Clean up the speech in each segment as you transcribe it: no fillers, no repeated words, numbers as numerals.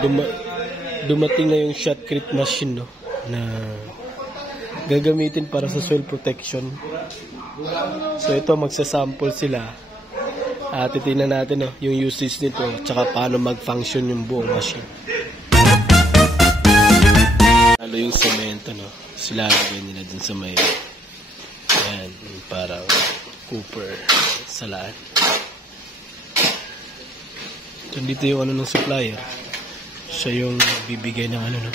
dumating na yung shotcrete machine, no, na gagamitin para sa soil protection. So ito, magsasample sila at titingnan natin, no, yung usage nito tsaka paano mag-function yung buong machine. Lalo yung semento, no, silalagay nila dun sa may yan, parang cooper salaan. So dito yung ano ng supplier, siya yung bibigay ng ano, no,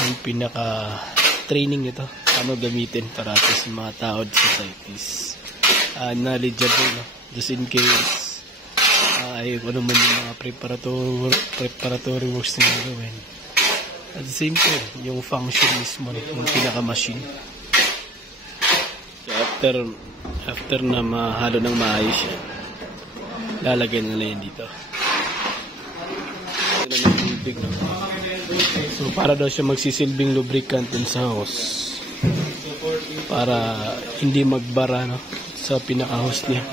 yung pinaka training nito, ano gamitin para sa mga tao sa site is knowledgeable, no? Just in case ay ano man yung mga preparatory works na gawin. At the same time, yung function mismo, no, yung pinaka machine. So after na mahalo ng maayos yan, lalagay na lang yan dito. Ito na ng tubig, no? So para daw siya magsisilbing lubricant dun sa hose para hindi magbara, no, sa pinaka-hose niya.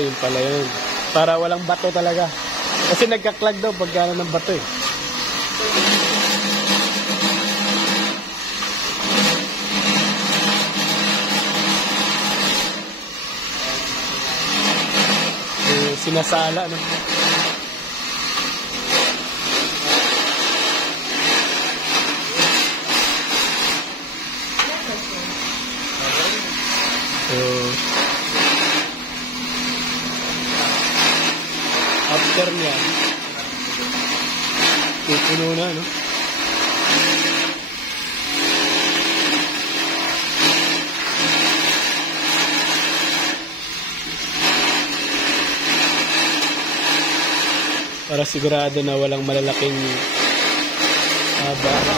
Yun pala yun. Para walang bato talaga. Kasi nagkaklag daw pagkano ng bato eh. Sinasala, no? So after niya, pupuno na, no? Para sigurado na walang malalaking bara.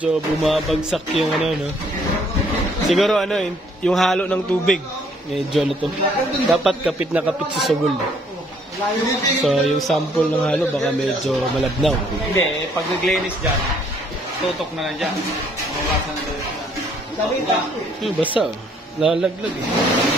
Medyo bumabagsak yung ano, no? Siguro ano, yung halo ng tubig. Medyo ano to. Dapat kapit na kapit sa sugol. So yung sample ng halo baka medyo malabnaw. Hindi, pag nag-linis dyan, tutok na lang dyan. Basta, lalaglag eh.